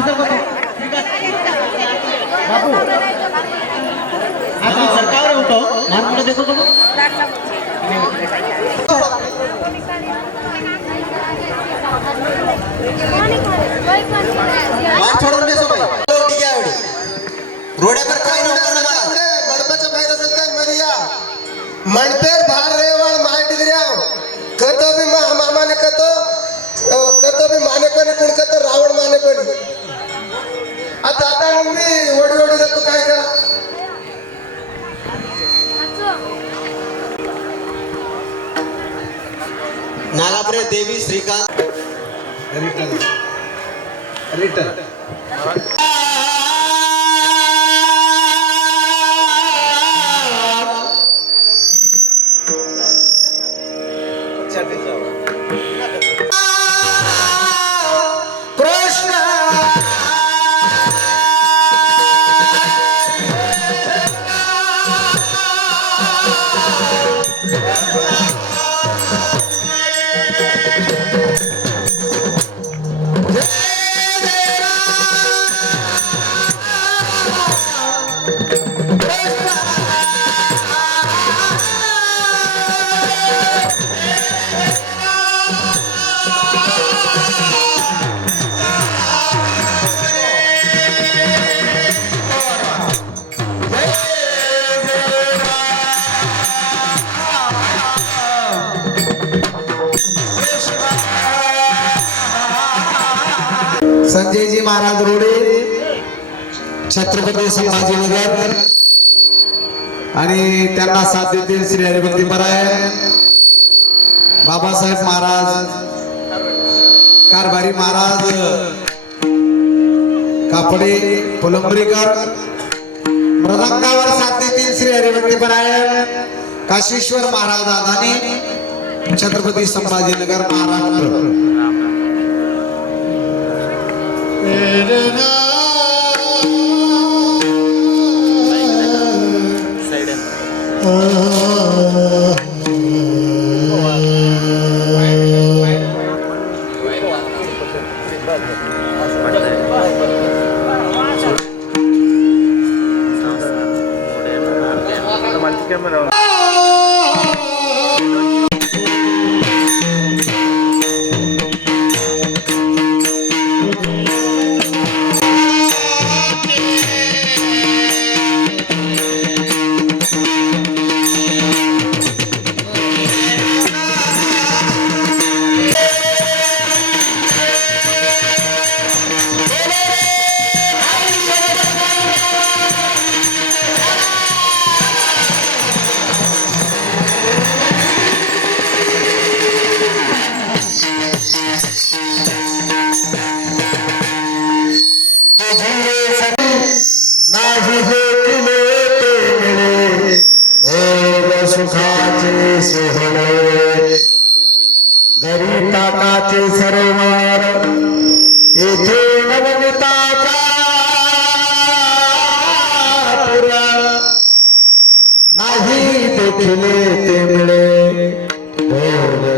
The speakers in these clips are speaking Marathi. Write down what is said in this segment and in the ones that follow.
पार्सल करतो बापू आता सरकार होतो मार्केट देतो तो छोडून देसो भाई ठीक आहे एवढी रोड्यावर काय नव्हतं ना बडपाच्या बाहेर असेल काय मरिया म्हणतेर भार रेवाळ माय डिग्र्याव कत बी मामाने कत बी माने पण कोण कत रावण माने पण आता मी ओढी ओढी जातो काय का नागापुरे देवी श्रीकांत रिटर्न संजयजी महाराज रोडे छत्रपती संभाजीनगर आणि त्यांना साथ देतील श्री हरिभक्ती परायण बाबासाहेब महाराज कारभारी महाराज कापडे फुलंबरीकर मृदंगावर साथ देतील श्री हरिभक्ती परायण काशीश्वर महाराज आदानी छत्रपती संभाजीनगर महाराष्ट्र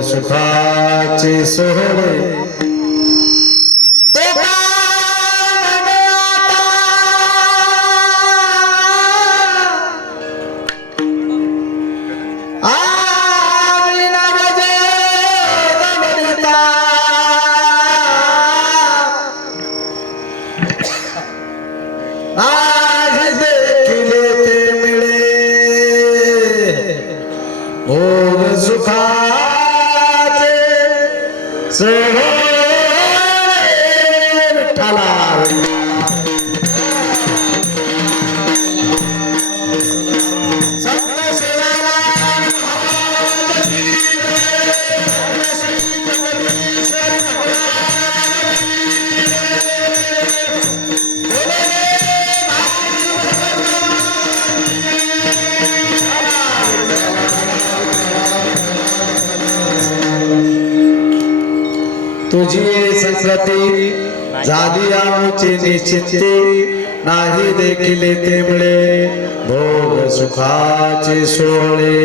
सुखाचे सोहळे तुझी संगती झाली आमची निश्चिती नाही देखील ते मिळे भोग सुखाचे सोहळे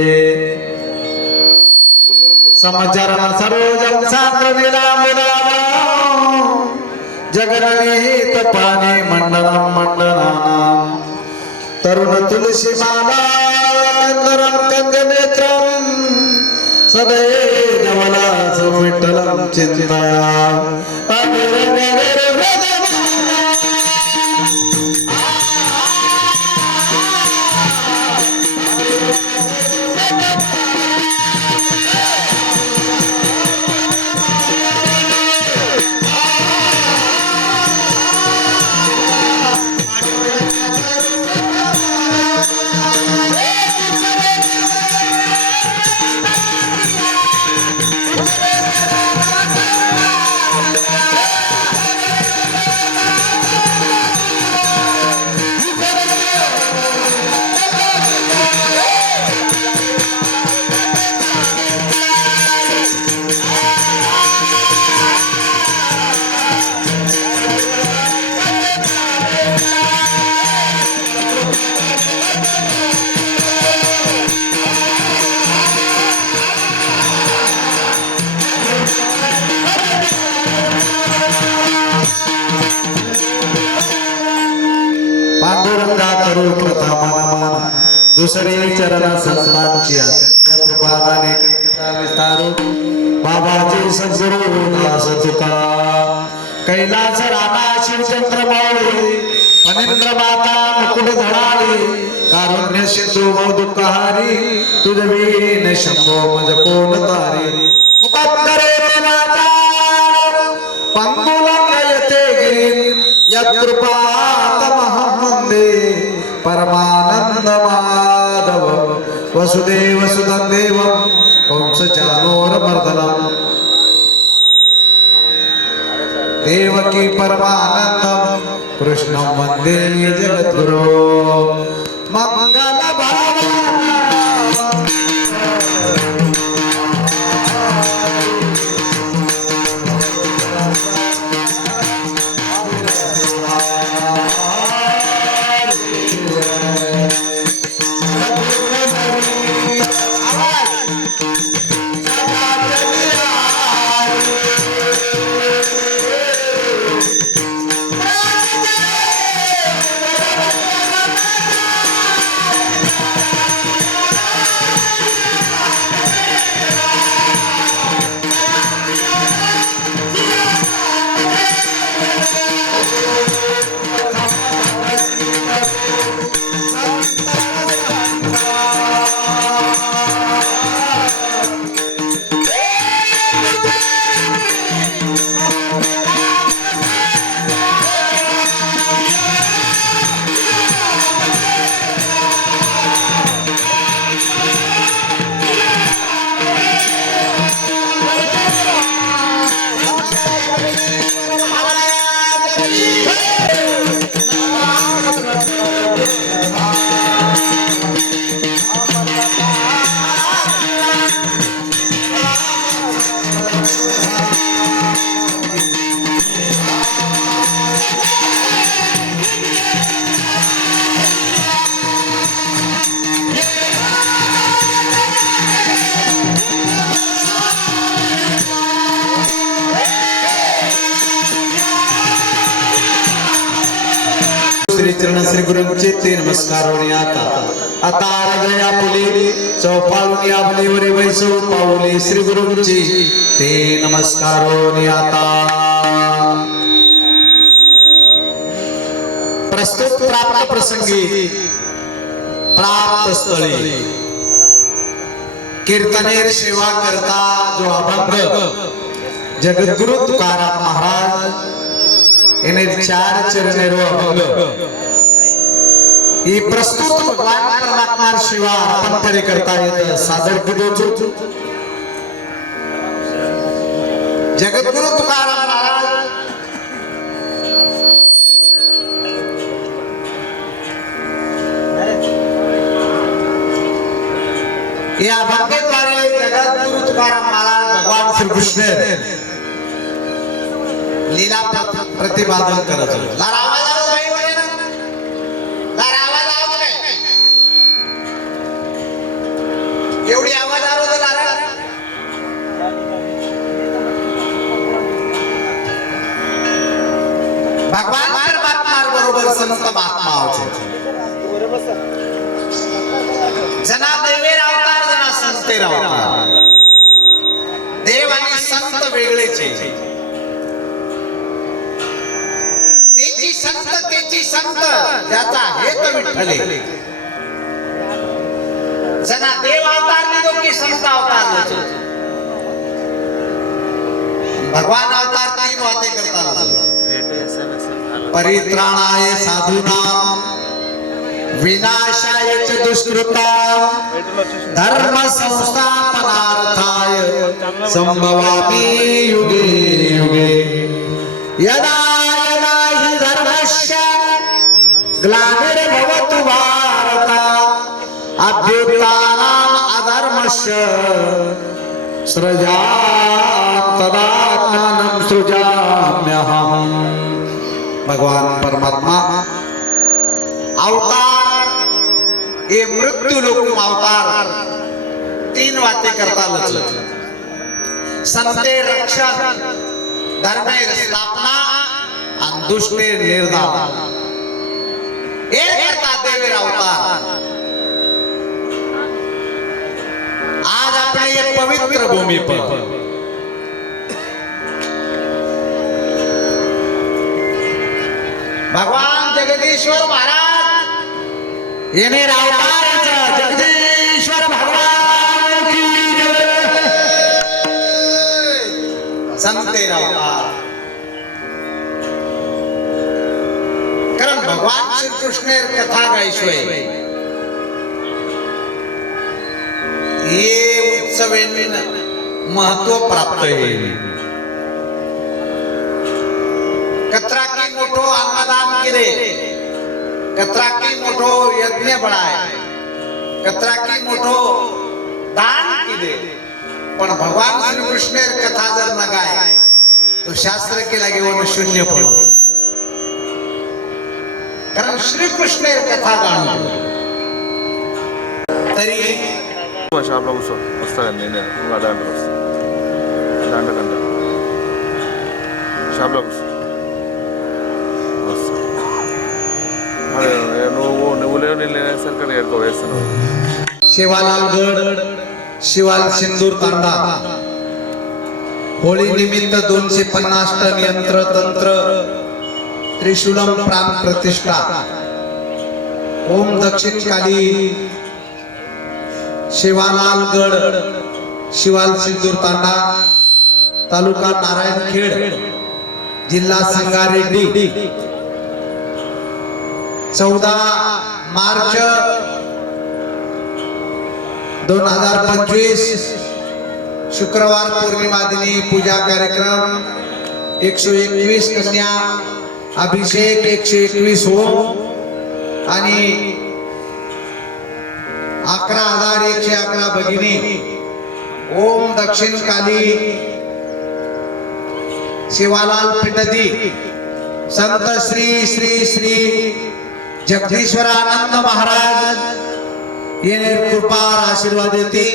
समाचार सर्व जग सांगविला मुला जगनिहित पाने मंडलम मंडलानाम तरुण तुलसी माला नरम कंगनेत्रम सदैव मला विठ्ठलम चिंतया पांडुरंगा करू प्रथा मन दुसरे चरण संतांची कृपाने विस्तारू बाबाजी सद्गुरु दास तुका कैलास रामा शिवचंद्र माऊली फणींद्र माता मुकुट धराळी कारुण्य सिंधू दुःखहारी तुझवीन शंभो मज कोण तारी मुकात्तरे नाता पंगुलंग यते गिरीन यत्कृपातमहं वन्दे परमानंद माधव वसुदेव सुतं देवं कंसचानूरमर्दनम् देवकी परमानंदं कृष्णं वन्दे जगद्गुरो मंगल चरण श्री गुरुंचे ते नमस्कार आता गया पुली चौपालून या बलीवरी वैसव पाऊली श्री गुरुंची ते नमस्कार आता प्रस्तुत प्राप्त प्रसंगी प्राप्त स्थळी कीर्तनेर सेवा करता जो अभंग जगद्गुरु तुकाराम महाराज इन्हें 4 चरणेरो अभंग ही प्रस्तुत भगवान परमात्मा शिवा आपण तरी करता येत सादर करू जगद्गुरु तुकाराम महाराज या अभंगाद्वारे जगद्गुरु तुकाराम महाराज भगवान श्री कृष्ण लीला प्रतिपादन करत एवढी आवाज त्याचबरोबर संत महात्मा जना दैवेर अवतार जना संतेर अवतार. देव आणि संत वेगळेच आहे. त्याची संत ज्याचा हेत विठ्ठले. जना देव अवतार लिदो की संत अवतार लिदो. भगवान अवतार तीन बातें करता परित्राणाय साधूनां विनाशाय च दुष्कृतां धर्म संस्थापनार्थाय संभवामि युगे युगे. यदा यदा हि धर्मस्य ग्लानिर्भवतु भारत अभ्युत्थानम् अधर्मस्य तदात्मानं सृजाम्यहम्. भगवान परमात्मा अवतार ये मृत्यु लोक अवतार तीन बातें करता लचल. संते रक्षण, धर्मे स्थापना आणि दुष्टे निर्दान. हे करता देवेर अवतार. आज आपल्या ये पवित्र भूमी पर भगवान जगदीश्वर महाराज येणे अवताराचा जगदीश्वर भगवान की जय. संतेर अवतार. कारण भगवान श्री कृष्णेर कथा गायशोय ये उत्सवेन महत्व प्राप्त आहे. कतरा की मोठो अन्नदान केले, कतरा की मोठो यज्ञ बळाय, कतरा की मोठो दान केले, पण भगवान श्री कृष्णेर कथा जर न गाय तो शास्त्र केला घेऊन शून्य फळ. कारण श्री कृष्णेर कथा गाणं तरी షాప్లో కూర్చో వస్తానండి నేను ఇంకా దాంట్లో వస్తాను దాంట్లో కంట షాప్లో కూర్చో వస్తా. అదే నువ్వు లేవు నేను లేనేసరికి అక్కడ ఎక్కడికో వేస్తాను. शिवालालगड शिवाल सिंदूर तांडा होळी निमित्त 250 टन यंत्र तंत्र त्रिशूलम प्राण प्रतिष्ठा. ओम दक्षिण काली शिवालालगड शिवाल सिंदूर तांडा तालुका नारायणखेड जिल्हा संगारेड्डी 14 मार्च 2025 शुक्रवार पौर्णिमा दिनी पूजा कार्यक्रम 121 कन्या अभिषेक 121 होम आणि 11,111 भगिनी. ओम दक्षिण काली शिवालाल पिटदी संत श्री श्री श्री जगदीश्वरानंद महाराज येणे कृपार आशीर्वाद येतील.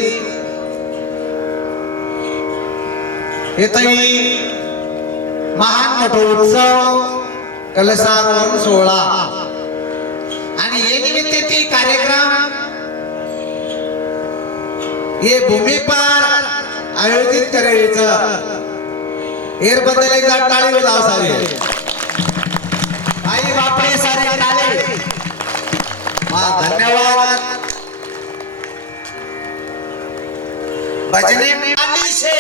येथही महान मोठा उत्सव कलशारोहण सोहळा आणि ये निमित्त ती कार्यक्रम ये भूमी पर आयोजित करायचं. एरबद्दल एकदा टाळी वाजवा सारे. आई बापरे सारे टाळे. धन्यवाद. भजने में ताली से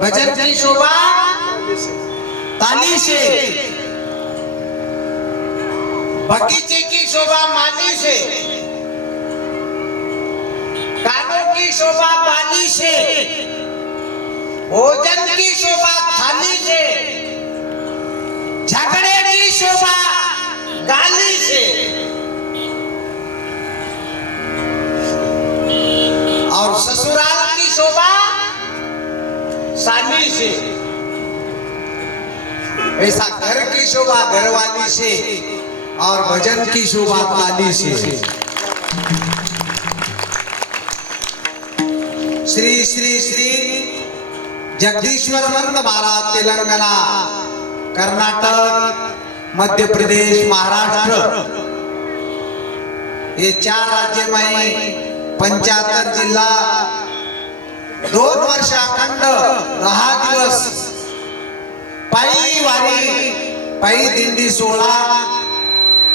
भजन की शोभा ताली से, बगीचे की शोभा माली से, कानों की शोभा पानी से, भोजन की शोभा थाली से, झगड़े की शोभा गाली से और ससुराल की शोभा साली से. ऐसा घर की शोभा घरवाली से और भजन की शोभा ताली से. श्री श्री श्री जगदीश्वर नंद महाराज तेलंगणा कर्नाटक मध्य प्रदेश, महाराष्ट्र हे 4 राज्य में 75 जिल्हा 2 वर्ष अखंड 10 दिवस पायी वारी पायी दिंडी सोहळा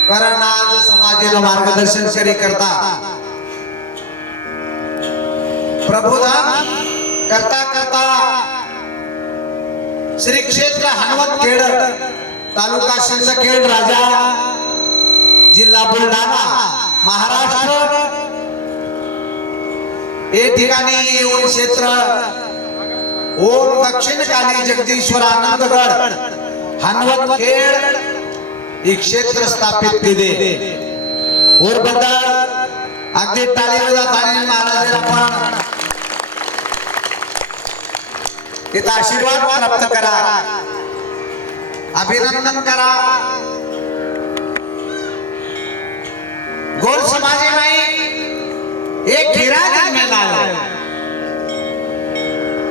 कारण आज समाजाला मार्गदर्शन करी करता प्रबोधन करता करता श्री क्षेत्र हनुमतखेड तालुका सिंदखेड राजा जिल्हा बुलढाणा महाराष्ट्र हे ठिकाणी येऊन क्षेत्र ओम दक्षिणकाली जगदीश्वर आनंदगड हनुमतखेड हे क्षेत्र स्थापित केले और बद्दल अगदी टाळी वाजवत आणि महाराजांना आपण इथं आशीर्वाद प्राप्त करा अभिनंदन करा गोर समाज में एक हीरा जन्मेला आहे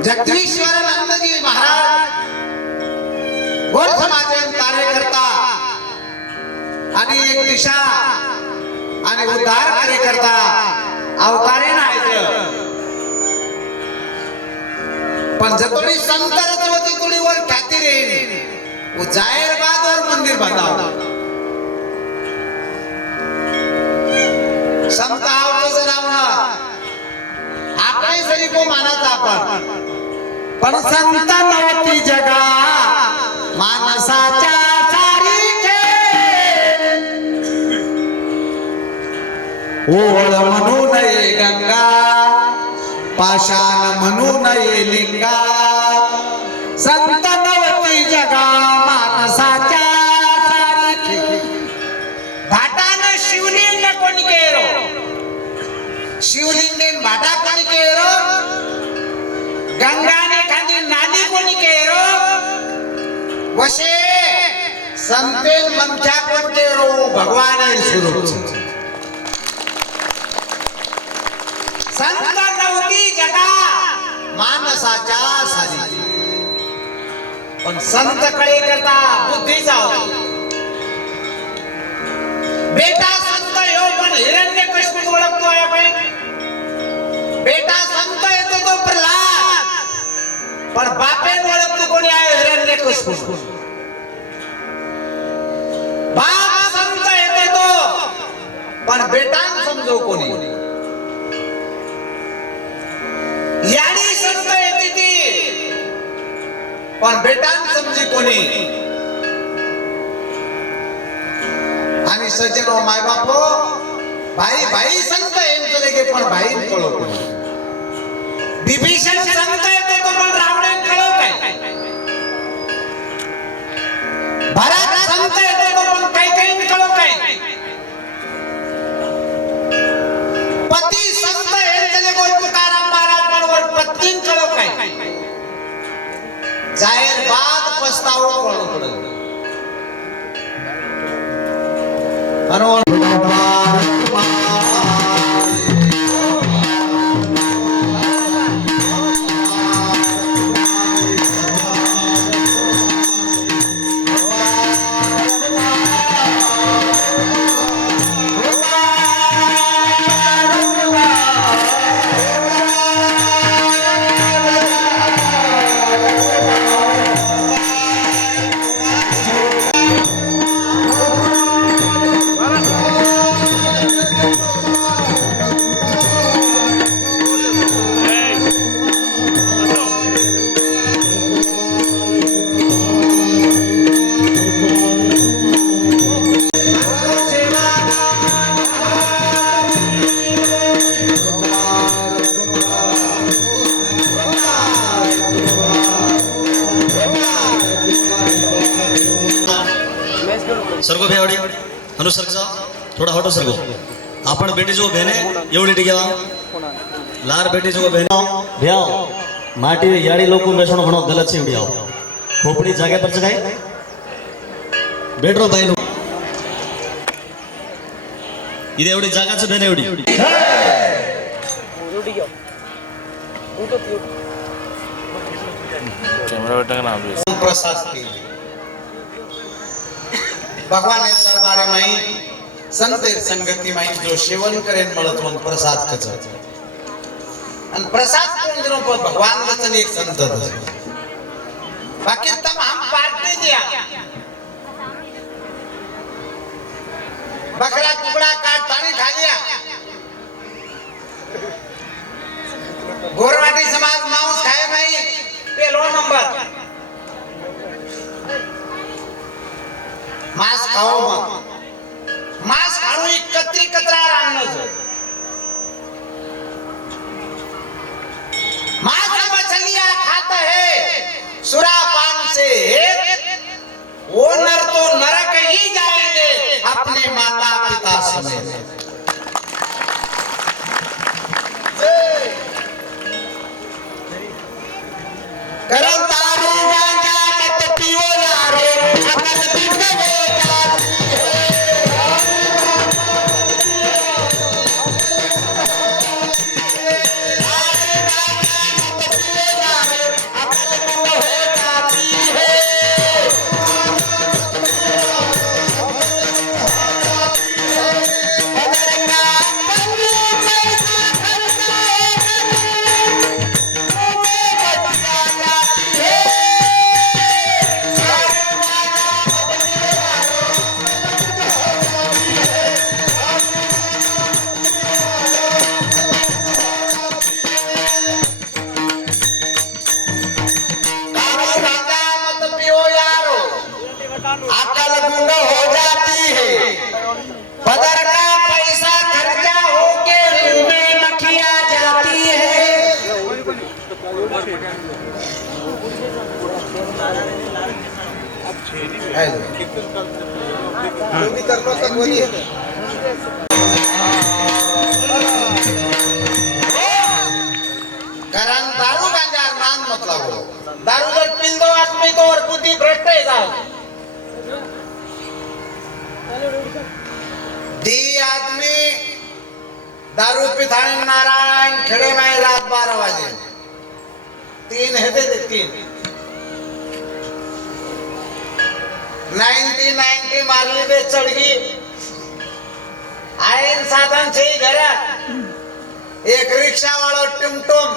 जगदीश्वरानंद जी महाराज गोर समाज कार्यकर्ता आणि एक दिशा आणि उद्धार कार्यकर्ता अवतारे नाही पण जतोडी संत रचवती तुडी वर ख्याती रे वो जाहीर बाद और मंदिर बांधाव संत आवचं नाव ना आपले सरी को मानाचा आपण पण संत नवती जगा मानसाच्या सारीचे ओळ म्हणू नये गंगा पाषाण म्हणू नये लिंगा संत नवती जगा मानसाच्या सारीखे भाटानं शिवलिंग कोणी केरो शिवलिंगे भाटा कोणी केरो गंगाने खाली नाली कोणी केरो वशे संतेन मंचा कोण केरो भगवान स्वरूप संत नवती जगा मानसाच्या सारी पण संत कडे करता बुद्धीचा बेटा संत हो पण हिरण्यकश्यप ओळखतोय आपण बेटा संत येतो तो प्रल्हाद पण बापे ओळखतो कोणी आहे हिरण्यकश्यप बाप संत येतो तो पण बेटा समजो कोणी याडी संत येते ती पण बेटान समजी कोणी आणि सज्जनो माय बापो भाई भाई संत यांचं लगे पण भाई कळो कोणी विभीषण संत येतो तो पण रावणान कळो काय भरत संत येतो तो पण काही काही कळो काय पती संत यांचं लगे तुकाराम महाराज बरोबर पत्नीन कळो काय जाहीर बाद पस्तावो कळो पडलं सरगो भेवडी अनुसर्ग जा थोड़ा हटो सरगो आपण बेटी जो बहने एवढी टिके लार बेटी जो बहने भ्याव माटी याडी लोक बेसणो घणो गलत છે એવડી આવ ખોપડી જાગે પર ચગાય બેટરો ભાઈ નો ઈદે એવડી જાગા છે બેને એવડી कैमरा बेटा का नाम प्रशासकी भगवान दरबारे माई संतेर संगती माई जो सेवन करेन मळतवन प्रसाद कच आणि प्रसाद कोण दिनो पर भगवान वचन एक संत बाकी तमाम पार्टी दिया बकरा टुकड़ा काट पानी खा लिया गोरवाटी समाज मांस खाए नहीं पेलो नंबर मांस खाओ मत मांस खाणू एकत्री कतरा राहणं मांस मछलियां खाता है सुरापान से वो नर तो नरक ही जाएंगे अपने माता पिता समेत करम तारू गांजा मत पियो यारो अकल बिंद हो जाती अकल गुंड हो जाती है पदर का पैसा खर्चा होके मुंह में मक्खियां जाती है कारण दारू गांजा नाम मत लागो दारू जर पिल दो आदमी तो और बुद्धि भ्रष्ट है जाओ दी आदमी दारू पिताने नारायण खेड़े में रात 12 बजे 3 है दे 3 90 मारली दे चढ़गी आयन साधन से ही घर एक रिक्शा वाला टुमटुम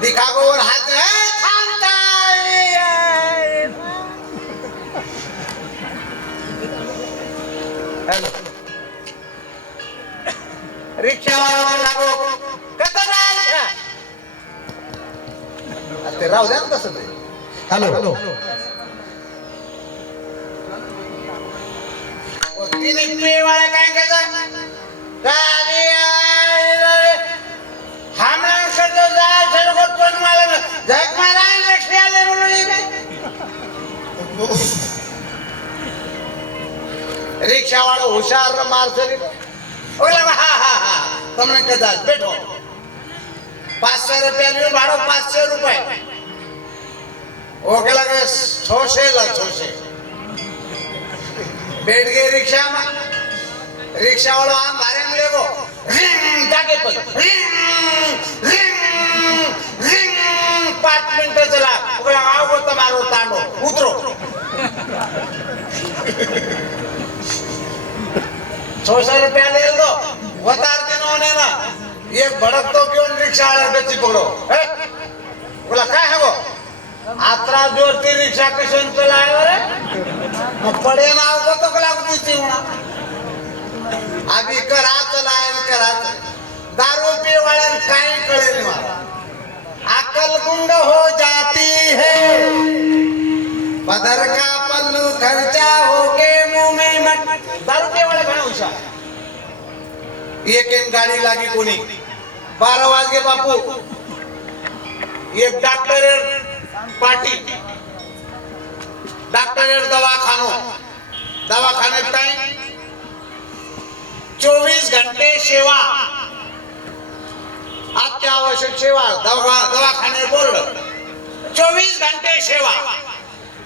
दिखागो और हाथ थामता रिक्शा वाला लागो कतर आहे ते राहू द्या तसं ते हॅलो तिने पे वाला काय करायचं गाडी हमला करतो जा सरको पण मला जग मारा लक्ष्मी आले म्हणून रिक्शा वाला होशियार मार सरी बोला हा तुमने कदाच बैठो 500 रुपया लियो भाड़ो 500 रुपए वो के लगे 600 बैठ गए रिक्शा में रिक्शा वाला आम भारे में लेगो रिंग जाके पर रिंग 5 मिनट चला बोला आओ वो तुम्हारो तांडो उतरो 600 रुपया ले लो वतार दिन होने ना ये भड़क तो क्यों रिक्शा वाले बच्ची पकड़ो बोला क्या है वो आत्रा जोरती रिक्शा कशे चलाए रे मग पडे ना होगा तो कला पूछती होना अभी करा चलाए दारू पी वाले काई कळे नहीं मारा अकल गुंड हो जाती है पदर का पल्लू खर्चा होके मुंह में मत दारू पी वाले घणा हुशार एक गाड़ी लागी कोणी 12 वाजगे बापू एक डॉक्टर पार्टी डॉक्टर दवाखाने टाइम 24 घंटे सेवा अत्यावश्यक सेवा दवाखाने बोर्ड 24 घंटे सेवा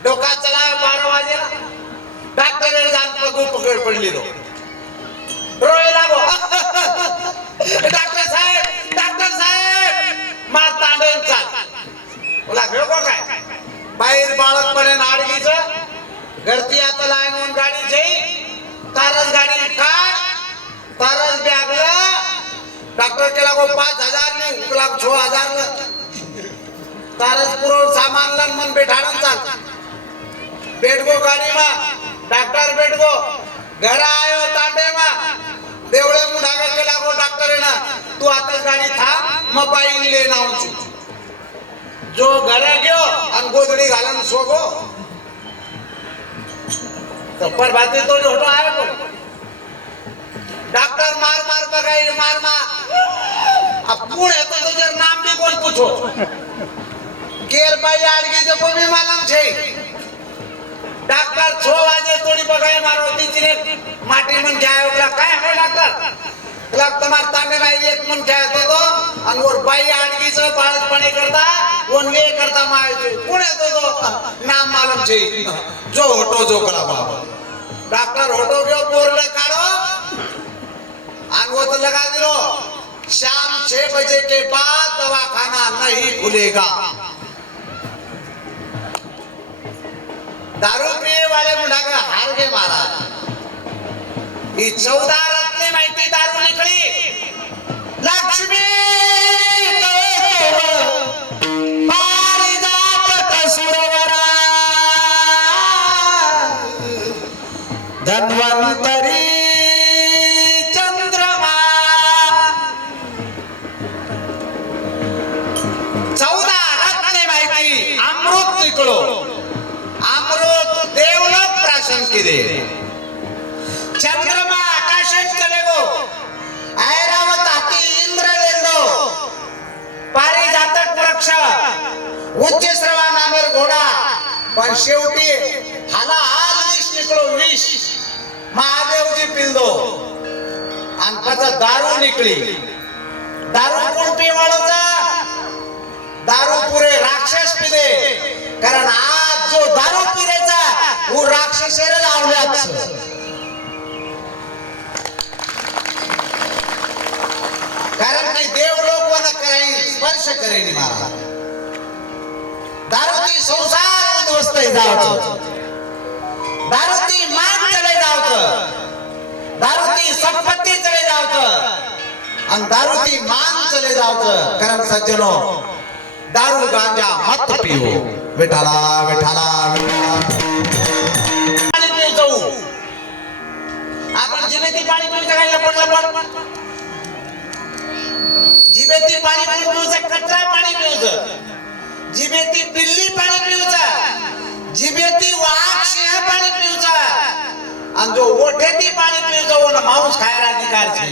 डोका चला 12 वाजेला डॉक्टर जान पकड़ पडली दो रोय लागो डॉक्टर साहेब मार तांडण चाल बोला घेऊ काय बाहेर बाळक पडे नाडगीच गलती आता लाइन वन गाड़ी जई तारस गाड़ी काट तारस ब्यागला डॉक्टर के लागो 5,000 ने उकला 6,000 ने तारस पुरो सामान लन मन बैठाड़न चाल बैठ गो गाड़ी में डॉक्टर बैठ गो घर आयो तांडे में देवळे मुढागा के लागो डॉक्टर है ना तू आता गाड़ी था मोबाइल लेना हूं जो घर गयो अन गोदड़ी घालन सोगो तो पर बातें तो होटो आए को डॉक्टर मार बगाई मार अब पुणे तो तुझे नाम भी कोण पूछो केर बाई आडगी तो कोणी मालूम छे डॉक्टर 6 वाजे थोड़ी बगाई मारो तीसरे माटी मन जाए ओला काय है डॉक्टर लग तुम्हार तांबे में एक मन क्या तो और बाई आडगी से बाळच पाणी करता वन वे करता माय पुणे तो नाम मालूम छे जो होटो जो करा बाबा डॉक्टर होटो गयो बोर्ड काढो और वो तो लगा दिलो शाम 6 बजे के बाद दवाखाना नहीं खुलेगा दारू पिए वाले मुंडा का हार गए महाराज ये 14 रत्ने माहिती दारू निकली लक्ष्मी पारिजात सुरवरा धन्वंतरी चंद्रमा 14 रत्ने माहिती अमृत निकलो अमृत देवलोक प्राशन किदे चंद्रमा आकाशात चलेगो ऐरावत हाती इंद्र लेंदो पारिजातक वृक्ष उच्च श्रवा नामेर घोडा पण शेवटी हाला हाल विष निकलो विष महादेवजी पिलदो आणि पाछा दारू निकली दारू कोण पिवाळोचा दारू पुरे राक्षस पिले कारण आज जो दारू पिरेचा वो राक्षसेर लावल्याच कारण की देव लोक वन काही स्पर्श करेनी मारा दारूती संसार उद्ध्वस्त जावतो दारूती मान चले जावतो दारूती संपत्ती चले जावतो आणि दारूती मान चले जावतो कारण सज्जनो दारू गांजा मत पिओ विठाला विठाला पाणी पिऊ जाऊ आपण जिभेती पाणी पिऊचं काय लपड जिभेती पाणी पिऊचं कचरा पाणी पिऊचं जिभेती बिल्ली पाणी पिऊचं जिभेती वाघ सिंह पाणी पिऊचं आणि जो ओठेती पाणी पिऊचं वो मांस खायला अधिकार छे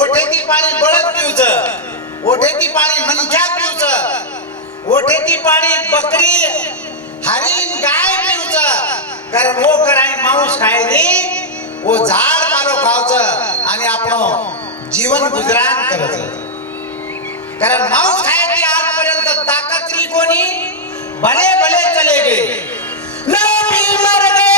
ओठेती पाणी बळद पिऊचं ओठेती पाणी मंजा पिऊचं ओठेती पाणी बकरी हरिण गाय पिऊचं कारण वो कराय मांस खायनी वो झाड पालो खावचं आणि आपण जीवन गुजरान करत कारण मांस खायची आजपर्यंत ताकद ली कोणी भले भले चले गए नबी मर गए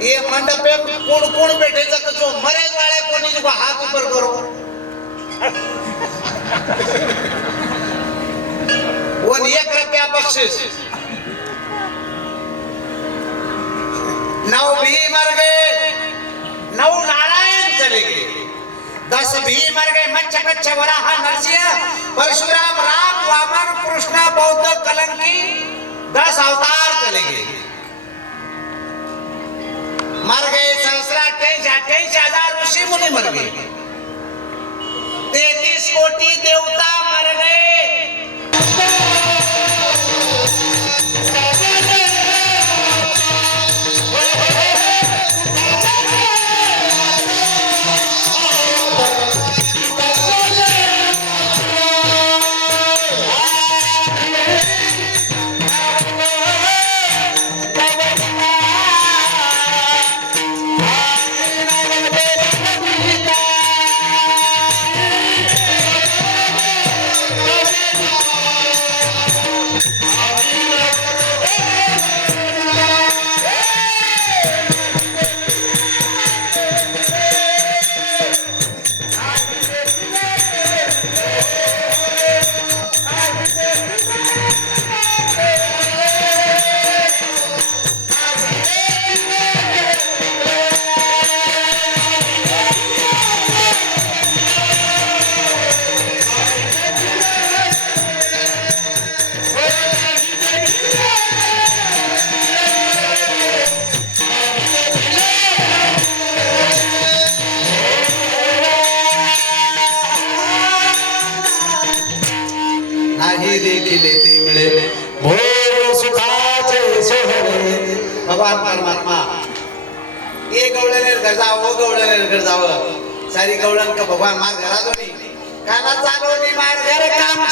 ये मंडप पे कोण कोण बैठेचा कसो मरेज वाले कोणी जो हाथ ऊपर करो वन 1 रुपया बख्शिश 9 भी मर गए 9 नारायण चले गए 10 भी मर गए मच्छ कच्छ वराह नरसिंह परशुराम राम वामन कृष्ण बौद्ध कलंकी 10 अवतार चले गए मर गए सहस्रा 28,000 ऋषि मुनि मर गए 33 कोटि देवता मर गए ये गवळण घर जावं गवळण घर जावं सारी गवळण का भगवान मार घरा दोन्ही काना चालवणी मार घर काम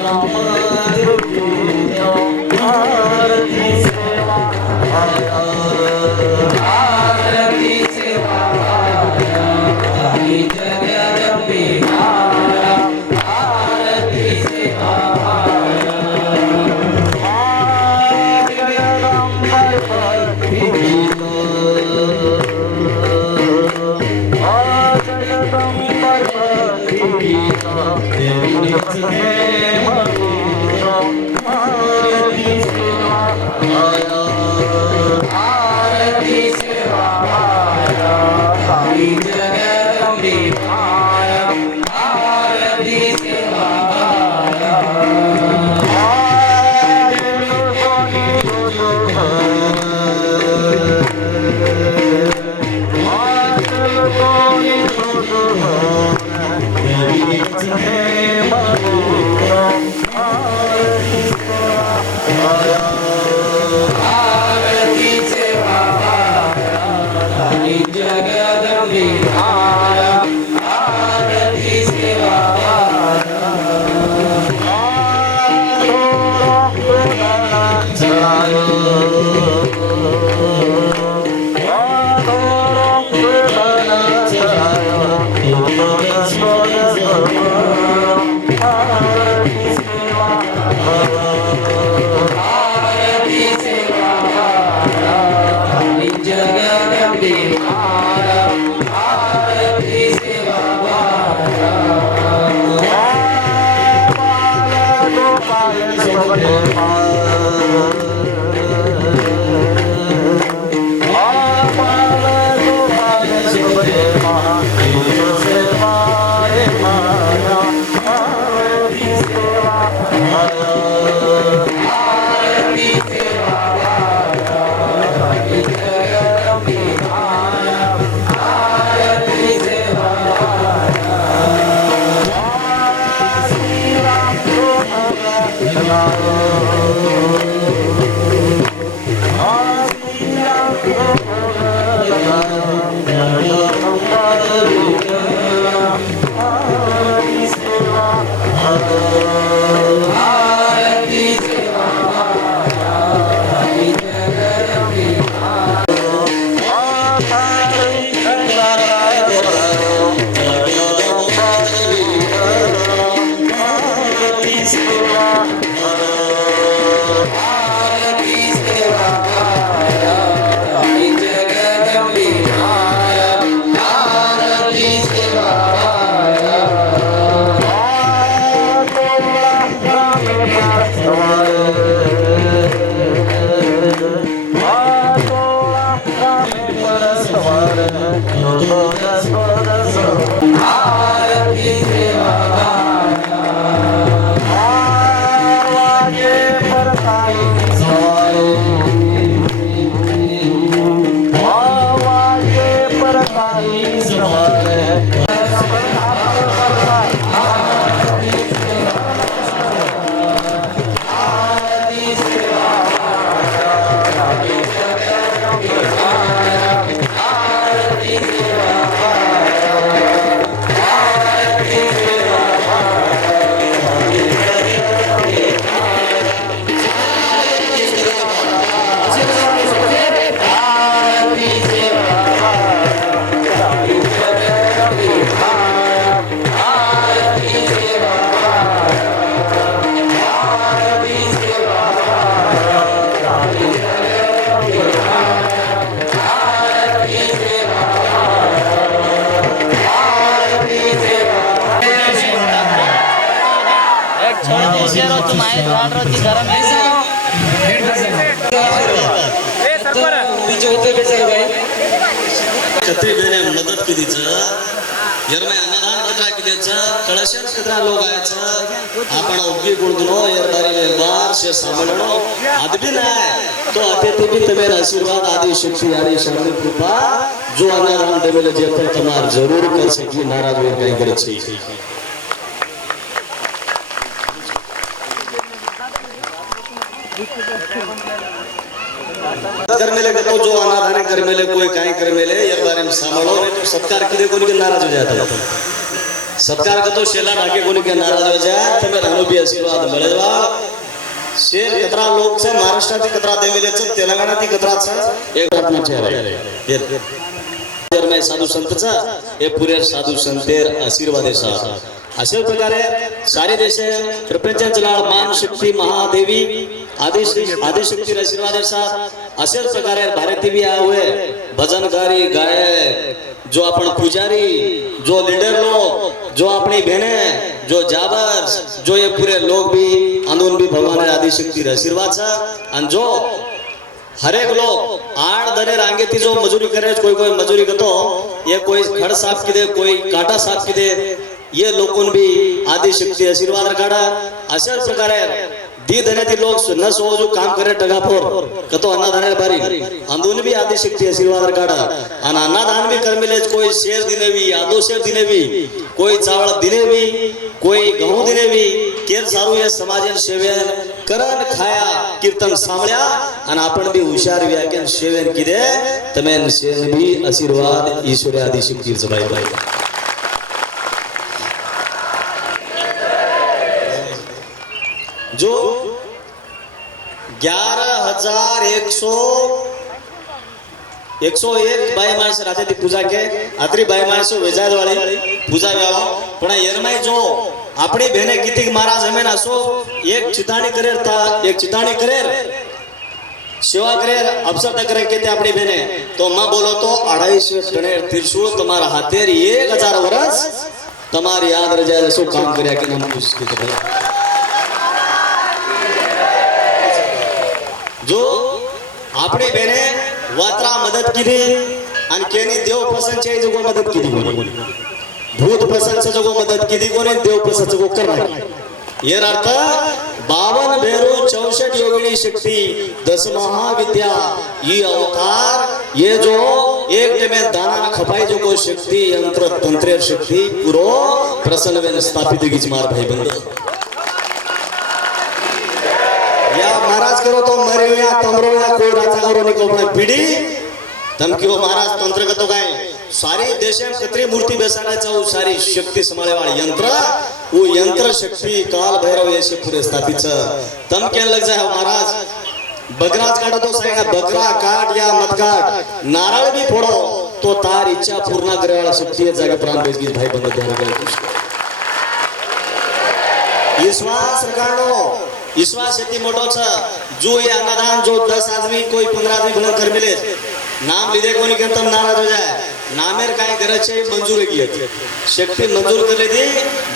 Sarva कत्री बेने मदत कितीचं यरमे अन्नदान कतरा कितीचं कळशन कतरा लोगायचं आपण उगी गुणदनो यरदारी बार से सामलनो आदबी नाही तो अते ते भी तमेर आशीर्वाद आदि शक्ति आदि शांति कृपा जो अन्नदान देवेले जे पण तमार जरूर कर सकी नाराज वे काही करे छी कर मेले को जो अनाधाने कर मेले कोई काई कर मेले यार बारे में सांभळो नहीं तो सत्कार किदे कोणी के नाराज हो जाता है सत्कार का तो शेला ढाके कोणी के नाराज हो जाए तुम्हें अनुभवी आशीर्वाद मिळेवा शेर कतरा लोक से महाराष्ट्रात कतरा दे मेले च तेलंगणात कतराच एक घटना छे में साधू संतचा हे पुरे साधू संतेर आशीर्वादेसा अशा प्रकारे सारे देश प्रपंचांचे लाड मान शक्ती महादेवी आदिशक्ती आशीर्वादेसा अशाच प्रकारे भारती भी आए हुए भजनकारी गायक जो अपन पुजारी जो लीडर लोग जो अपनी बहने जो जाबर्स जो ये पूरे लोग भी अंदून भी भगवान आदिशक्ती आशीर्वाद सा और जो हर एक लोग आड़ दने रांगे थी जो मजूरी करे कोई कोई मजूरी करतो ये कोई खड़ साफ की दे कोई काटा साफ की दे ये लोगों भी आदिशक्ती आशीर्वाद रखाड़ा अशाच प्रकारे दी धने लोग न सो जो काम करे टगाफोर कतो अन्नदान बारी अंदून भी आदिशक्ती आशीर्वाद रखाड़ा और अन्नदान भी कर मिले कोई शेर दिने भी आधो शेर दिने भी कोई चावल दिने भी कोई गहू दिने भी केर सारू ये समाज सेवेन करन खाया कीर्तन सांभळ्या आणि आपण भी हुशार व्याख्यान सेवेन किदे तमेन सेन भी आशीर्वाद ईश्वर आदिशक्तीच बाई बाई जो 11,101 बाई माणसं राहते ती पूजा के आतरी बाई माणसं वेजाद वाली पूजा व्यावा पण यरमाई जो अपनी बहने किती महाराज हमें असो एक चिताणी करेर था एक चिताणी करेर सेवा करेर अवसर तक करे ते अपनी बहने तो मां बोलो तो 250 टनेर त्रिशूल तुम्हारा हाथेर 1000 वर्ष तुम्हारी याद रह जाए सो काम करया के नाम उसके तो जो अपनी बहने वात्रा मदत की आणि केनी देव पसंतचे जो मदत की भूत पसंत जो मदत की कोणी देव पसंत जो करणार ये अर्थ 52 भेरू 64 योगिनी शक्ति 10 महाविद्या ये अवतार ये जो एक में दाना खपाई जो को शक्ति यंत्र तंत्र शक्ति पूरो प्रसन्न में स्थापित गिज मार भाई बंद या महाराज करो तो मरे या तमरो या कोई राजा करो नहीं को पीढ़ी तम की वो महाराज तंत्र का तो काय सारी देश में कतरी मूर्ति बेसाडायचा वो सारी शक्ती संभाळे वाली यंत्र वो यंत्र शक्ति काल भैरव ऐसे पूरे स्थापित तम क्या लग जाए महाराज बकराज काटो तो सांगा बकरा काट या मत काट नारळ भी फोडो तो तार इच्छा पूर्ण करे वाला शक्ती है जागे प्राण बेच भाई बंद ध्यान करे विश्वास रखानो विश्वास इतनी मोटो छ जो ये अन्नदान जो 10 आदमी कोई 15 आदमी भलन कर मिले नाम लिदे कोणी के तम नाराज हो जाए नामेर काय गरज छे मंजूर की शक्ति मंजूर कर दी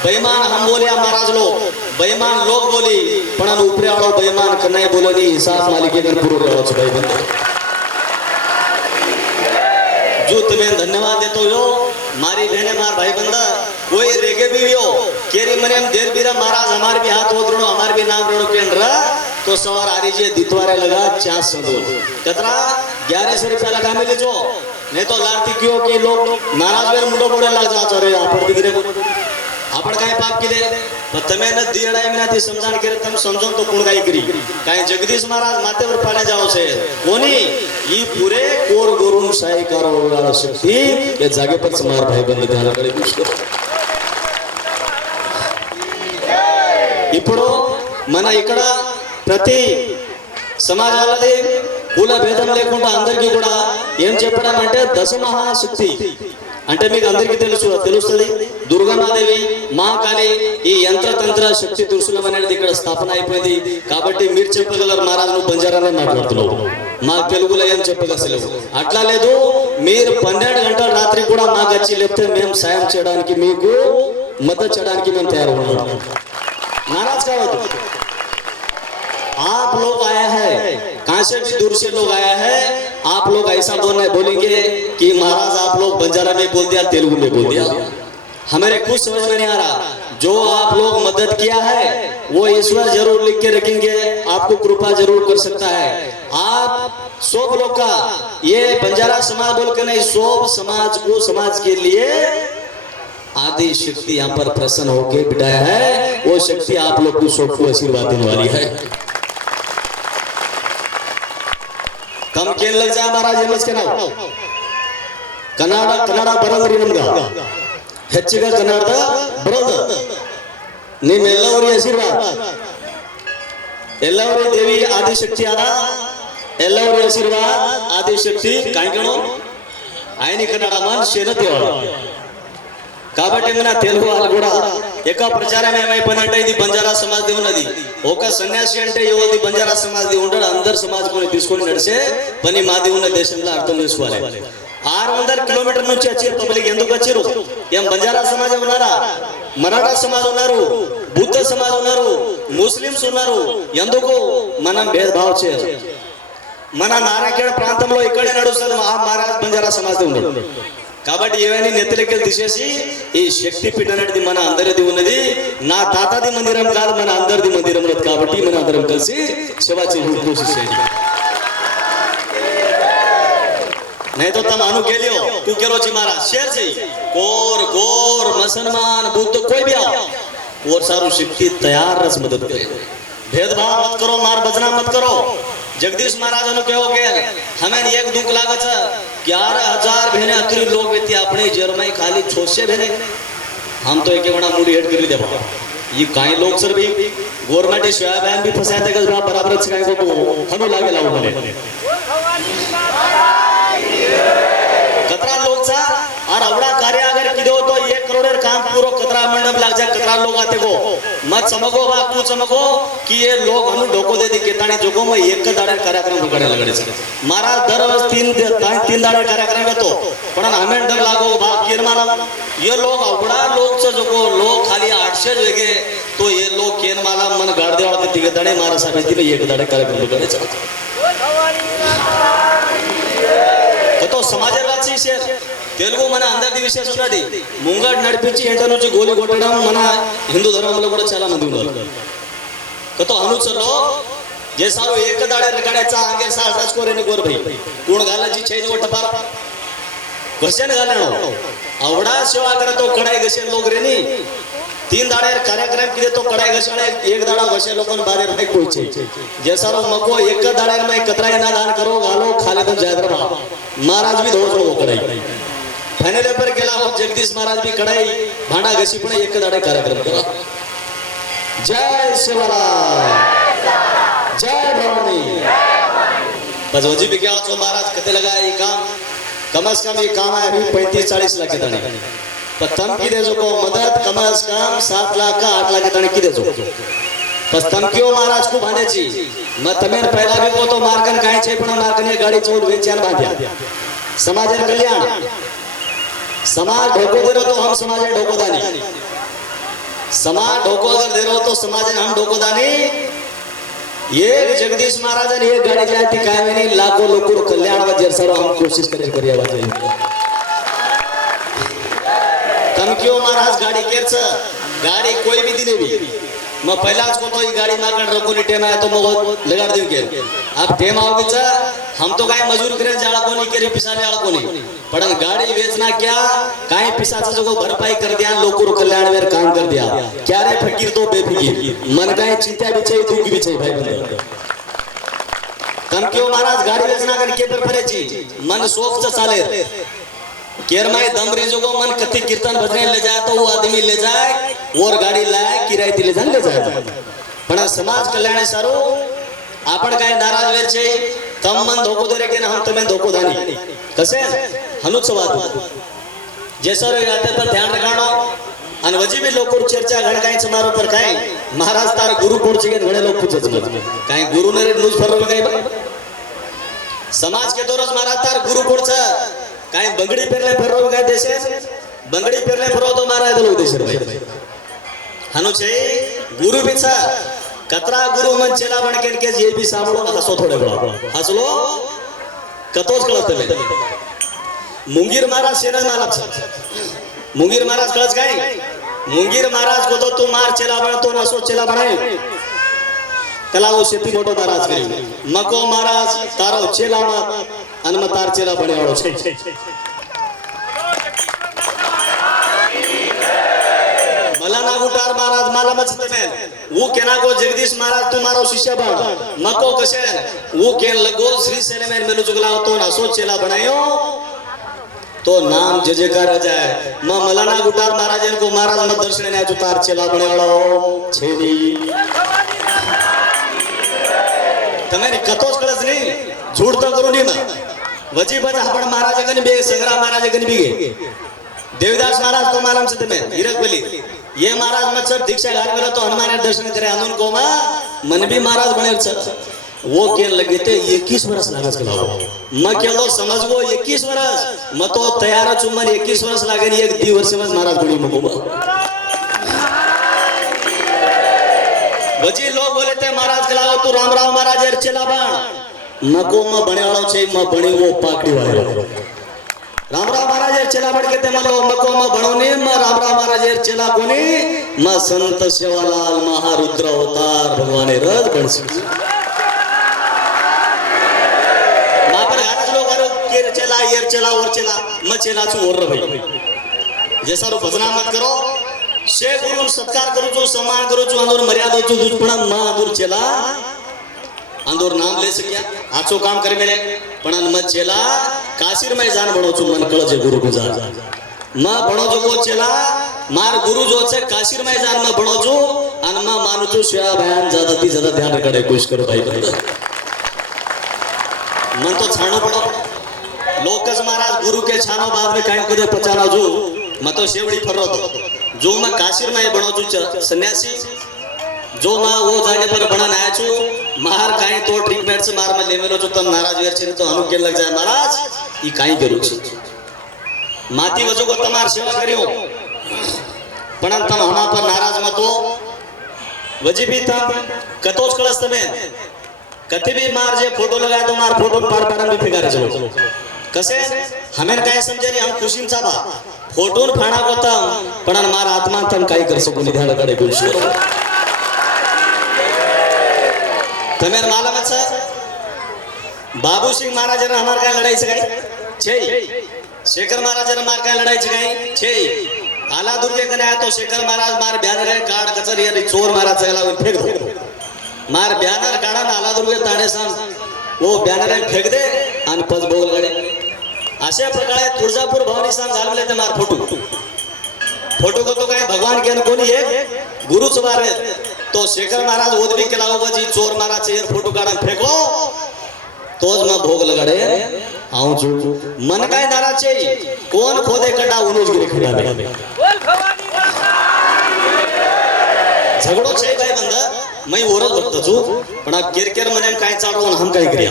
बेईमान हम बोलिया महाराज लोग बेईमान लोग बोली पण ऊपरे वाळो बेईमान कन्नाय बोलनी हिसाब मालिके कर पूरो रहलो छ भाई बंद जो तुम्हें धन्यवाद देतो यो मारी बहने मार भाई बंदा कोई रेगे भी हो केरी मने हम देर बीरा महाराज हमार भी हाथ ओदरो हमार भी नाम रणो केंद्र तो सवार आ रही दितवारे लगा 4 संदो कतरा 1100 रुपया लगा मिले जो नहीं तो लारती क्यों कि लोग नाराज वेर मुंडो बोले लग जा रे आपण दिगरे आपण काय पाप की दे तमे न दियडाय मिना ती समजान करे तम समजून तो कोण काय करी काय जगदीश महाराज मातेवर पाणे जाओ छे कोणी ई पूरे कोर गोरुन साई करो वाला शक्ति ये जागे पर समार भाई बंद ध्यान करे पुष्कर ఇప్పుడు మన ఇక్కడ ప్రతి సమాజాలది కుల భేదం లేకుండా అందరికీ కూడా ఏం చెప్పడం అంటే దశ మహాశక్తి అంటే మీకు అందరికీ తెలుస్తుంది దుర్గమాదేవి మహాకాళి ఈ యంత్రతంత్ర శక్తి త్రిశూలం అనేది ఇక్కడ స్థాపన అయిపోయింది కాబట్టి మీరు చెప్పగలరు మహారాజ్ నువ్వు బంజారాలో మాట్లాడుతున్నావు మా తెలుగులో ఏం చెప్పగలరు అట్లా లేదు మీరు 12 గంటల రాత్రి కూడా మాకు వచ్చి లేపితే మేము సాయం చేయడానికి మీకు మద్దతు చేయడానికి మేము తయారు ఉన్నాం नाराज का होतो आप लोग आया है, कहां से भी दूर से लोग आया है, आप लोग ऐसा बोलेंगे कि महाराज आप लोग बंजारा में बोल दिया, तेलुगु में बोल दिया, हमारे कुछ समझ में नहीं आ रहा। जो आप लोग मदद किया है वो ईश्वर जरूर लिख के रखेंगे, आपको कृपा जरूर कर सकता है। आप सब लोग का ये बंजारा समाज बोल के नहीं, सब समाज को, समाज के लिए आदि शक्ति यहाँ पर प्रसन्न होकर बिठाया है। वो शक्ति आप लोग को सबको आशीर्वाद देने वाली है। कम केन लग जाए महाराज एमएस के नाम कन्नाಡ ಬರೋದ್ರಿ ನಮ್ಗ ಹೆಚ್ಚಿಗೆ ಕನ್ನಡ ಬರೋದು ನಿಮ್ಮೆಲ್ಲವರ ಆಶೀರ್ವಾದ, ಎಲ್ಲವರ ದೇವಿ ಆದಿಶಕ್ತಿ ಆದ, ಎಲ್ಲವರ ಆಶೀರ್ವಾದ ఆదిశక్తి కాంగణం ఆయన కన్నడ మనిషి దేవాడు కాబట్టి మన తెలుగు వాళ్ళు కూడా ఎక్కువ ప్రచారం ఏమైపోయినంటే ఇది బంజారా సమాజం ఉన్నది, ఒక సన్యాసి అంటే ఏది బంజారా సమాజం ఉండడు, అందరు సమాజం తీసుకొని నడిచే పని మాది ఉన్న దేశంలో అర్థం చేసుకోవాలి। 600 కిలోమీటర్ నుంచి వచ్చారు పబ్లిక్, ఎందుకు వచ్చారు? ఏం బంజారా సమాజం ఉన్నారా, మరాఠా సమాజం ఉన్నారు, బుద్ధ సమాజం ఉన్నారు, ముస్లిమ్స్ ఉన్నారు, ఎందుకు మనం భేదభావం చేయాలి? మన నారాయణ ప్రాంతంలో ఇక్కడే నడుస్తుంది మహారాజ్ బంజారా సమాజం ఉండదు కాబట్టి ఏవైనా నెత్తిలెక్కలు తీసేసి ఈ శక్తి పీఠ అనేది మన అందరిది ఉన్నది, నా తాతది మందిరం కాదు, మన అందరిది మందిరం ఉన్నది కాబట్టి మన అందరం కలిసి సేవ చేయడానికి కోशिश చేయండి। नहीं तो तुम अनु के लियो तू के रोची मारा शेर से गोर गोर मुसलमान बुद्ध कोई भी आओ और सारू शक्ति तैयार रस मदद करे, भेदभाव मत करो, मार बजना मत करो। जगदीश महाराज ने कहो के हमें एक दुख लागत 11,000 बहने अतरी लोग व्यक्ति अपने जरमई खाली छोसे बहने हम तो एक बड़ा मूडी हेड कर दे ये काई लोग सर भी गवर्नमेंट शिवाय बहन भी फसाते गल बराबर से काई को हमें लागे लाओ बोले कतरा लोग सा और अवड़ा कार्य अगर किदे हो तो 1 करोड़ काम पूरा कतरा मंडप लग जाए, कतरा लोग आते को मत समझो बा तू समझो कि ये लोग हनु डोको दे दी केतानी जोगो में एक दाड़े कार्यक्रम रुकड़े लगड़े से मारा दर 3 दाड़े कार्यक्रम में तो पण हमें डर लागो बा केरमाला ये लोग अवड़ा लोग से जोगो लोग खाली 800 जगह तो ये लोग केरमाला मन गाड़ दे वाला तिगे दाड़े मारा साबेती में एक दाड़े कार्यक्रम रुकड़े चलते तो समाजवादी शेर తెలుగు మన అందరిది విశేషం ఉన్నది, ముంగట్ నడిపించి ఎంట నుంచి గోలి కొట్టడం మన హిందూ ధర్మంలో కూడా చాలా మంది ఉన్నారు। तो अनुचरो जे सारो एक दाडे रगाड्याचा अंगे सास कोरेने गोर भाई कोण घालाची छेज वट पार घसेन घालणो आवडा सेवा करतो कडाई घसेन लोग रेनी 3 दाडे कार्यक्रम किदे तो कडाई घसणे एक दाडा घसे लोकन बारे नाही कोईचे जे सारो मको एक दाडे में कतराई ना दान करो घालो खाले तो जयद्रभा महाराज भी धोज रो कडाई फाइनल पर गेला हो जगदीश महाराज भी कडाई भांडा घसी पण एक दाडे कार्यक्रम करा। जय शिवराय जय भवानी बस वजी भी क्या तो महाराज कते लगा ये काम कम से कम ये काम है अभी 35-40 लाख के तने पर तम की दे जो को मदद कम से कम 7 लाख का 8 लाख के तने की दे जो बस तम क्यों महाराज को भाने छी मैं तमेर पहला भी को तो मार्कन काहे छे पण मार्कन ये गाड़ी चोर वेचान बांध्या समाज कल्याण समाज ढोको दे तो हम समाज ढोकोदानी समाज ढोको अगर दे रहो तो समाज हम ढोकोदानी ये जगदीश महाराज ने एक गाड़ी जाती काय नहीं लाखों लोगों को कल्याण वजह सर हम कोशिश करें करिया बात तम क्यों महाराज गाड़ी केर छ गाड़ी कोई भी दिने भी मैं पहला को तो ये गाड़ी माकन रोको नि टेम आया तो मैं लगा दूं के अब टेम आओगे छ हम तो काय मजूर करे जाला को नहीं केरी पिसाने वाला को नहीं पण गाड़ी बेचना क्या काय पिसाचा जो भरपाई कर दिया लोगों को कल्याण में काम कर दिया क्या रे फकीर तो बेफिकीर मन काय चिंता बिछे दुख बिछे भाई बंदे तम क्यों महाराज गाड़ी बेचना कर के पर फरे छी मन शौक से चाले केरमाई दमरी जो मन कथी कीर्तन भजने ले जाए तो वो आदमी ले जाए और गाड़ी लाए किराए ले जाए ले जाए पण समाज कल्याण सारो आपण काय नाराज वेर छे तम मन धोको दे रे के हम तमे धोको दानी कसे हनुत्सवाद जैसा रे आते पर ध्यान रखाणो अन वजी भी लोग चर्चा घणकाई समारोह पर काय महाराज तार गुरु कोण छे घणे लोग पूछे छे काय गुरु ने न्यूज फरल काय समाज के दोरस महाराज तार गुरु कोण छे काय बंगड़ी पेरले फरल काय देशे बंगड़ी पेरले फरो तो महाराज लोग देशे भाई हनु छे गुरु बिचा कतरा गुरु मन चेला बन के ये भी सामलो हसो थोड़े बड़ा हसलो कतोच कळत तमे मुंगीर महाराज शेरन मालक मुंगीर महाराज कळच काय मुंगीर महाराज को तो तू मार चेला बन तो नसो चेला बनाय कला वो शेती मोटो नाराज करी मको महाराज तारो चेला मत अन तार चेला बने वाળો છે मला नागुटार महाराज मला मच तमेन वो केना को जगदीश महाराज तू मारो शिष्य बन मको कसे वो केन लगो श्री सेलेमेन मेलू जुगला तो नसो चेला बनायो तो नाम जय जयकार हो जाए मला नागुटार महाराज को महाराज मत दर्शन ने जो तार चेला बने वाળો छेदी तमेने कतोच कळस नहीं झूठ तो करू नहीं ना वजी बज आपण महाराज गन बे संग्राम महाराज गन भी गे देवदास महाराज तो मालूम से तमें हीरक बली ये महाराज मत सब दीक्षा घर में तो हनुमान दर्शन करे अनुन को मन भी महाराज बने वो के लगे थे 21 वर्ष लागस कलाओ म केलो समझ गो 21 वर्ष म तो तैयार चुमन 21 वर्ष लागे एक दी वर्ष में महाराज बनी मको वजी लोग बोले थे महाराज कलाओ तू राम राम महाराज यार चला बन मको म बने वालो छे म बने वो पाकड़ी वाले राम राम महाराज यार चला बन के ते मलो मको म बणोने म राम राम महाराज यार चला कोनी म संत सेवालाल महारुद्र अवतार भगवान रज बनसी मापर घारज लोग आरो केर चला यार चला और चला म चला छु और भाई जैसा रो भजना मत करो शे गुरु सत्कार करू छु सम्मान करू छु अंदर मर्यादा छु दुष्पण म अंदर चला अंदर नाम ले सक्या आचो काम करे मेले पण मत चेला काशीर में जान बणो छु मन कळ जे गुरु को जा म बणो जो को चेला मार गुरु जो छे काशीर में जान में बणो छु अन म मानु छु शिवा बयान ज्यादा ती ज्यादा ध्यान करे कोशिश करो भाई मन तो छाणो पड़ो लोकस महाराज गुरु के छानो बाप में काई करे पचाना जो म तो शेवड़ी फरो तो जो मैं काशीर में बणो छु सन्यासी जो मां वो जागे पर बणन आया छु मार काई तो ट्रीटमेंट से मार में लेमेलो छु तम नाराज वेर छे तो अनुकेल लग जाए महाराज ई काई करू छु माती वजो को तमार सेवा करियो पण तम होना पर नाराज मतो वजी भी तम कतोच कळस तमे कते भी मार जे फोटो लगाए तो मार फोटो पार पार में फेगारे चलो कसे हमें काय समजे नहीं हम खुशीम सा बा फोटो फाणा को तम पण मार आत्मा तम काई कर सको नहीं ध्यान करे कोशिश करो तमें मालूम है बाबू सिंह महाराज ने हमार काय लड़ाई छे छे शेखर महाराज ने मार काय लड़ाई छे आला दुर्गे कने आया तो शेखर महाराज मार बैनर कार्ड कचर ये चोर महाराज चला फेंक दो मार बैनर काढा ना आला दुर्गे ताणे सम वो बैनर फेंक दे आणि पज बोल गडे अशा प्रकारे तुळजापूर भवानी सम घालले ते मार फोटो को तो काय भगवान ज्ञान कोणी एक गुरुच मारे तो शेखर महाराज ओदबी केला होगा जी चोर महाराज चेर फोटो काढा फेंको तोज में भोग लगाड़े आऊं जो मन काय नाराज छे कोण खोदे कटा उनुज गिरी खड़ा दे झगड़ो छे भाई बंदा मैं ओरज बघतो छु पण केरकेर मने काय चालवून हम काय करिया